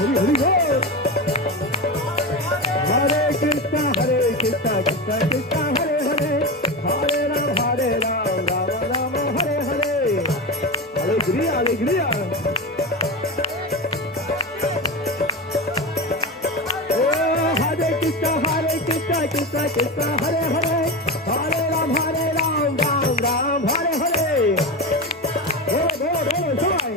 हरि बोल। हरे कृष्णा कृष्णा कृष्णा हरे हरे, हरे Ram Ram Ram Hare Hare. Alegria, alegria. Oh, Hare Krishna, Krishna Krishna, Hare Hare, Hare Ram, Ram Ram, Hare Hare. Bolo, joy.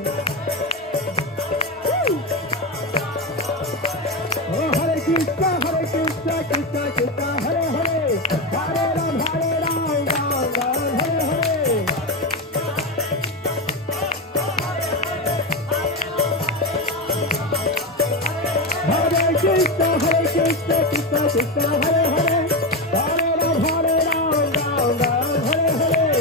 Oh, Hare Krishna, Krishna Krishna, Hare Hare, Hare Ram, Ram Ram, Hare Hare. Hare Krishna, Krishna Krishna, Hare Hare, Hare Ram, Ram Ram, Hare Hare.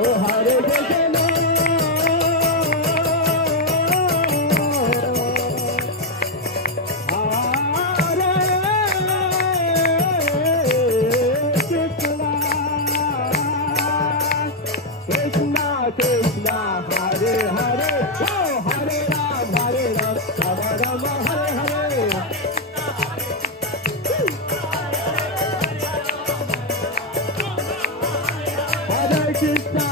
Oh, Hare Krishna, Krishna Krishna, Hare Hare, oh Hare Ram, Ram Ram, Hare Hare. Hare Krishna,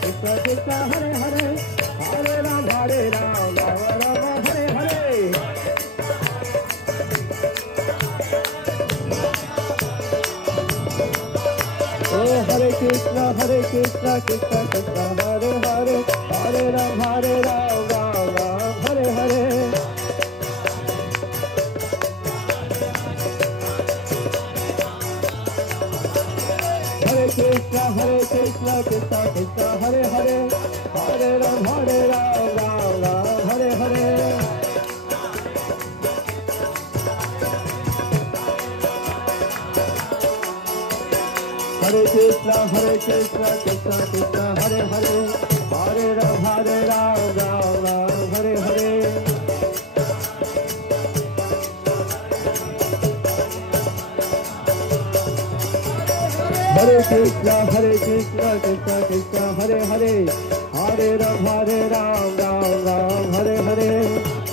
Krishna Krishna, Hare Hare, Hare Ram, Ram Ram, Hare Hare. Oh, Hare Krishna, Krishna Krishna, Hare Hare, Hare Ram, Ram Ram, Hare Hare. Hare Krishna, Krishna Krishna, Hare Hare, Hare Ram, Ram Hare Hare. Hare Krishna, Krishna Krishna, Hare Hare, Hare Ram, Ram Hare Hare. Hare Krishna, Krishna Krishna, Hare Hare, Hare Ram, Ram Hare Hare.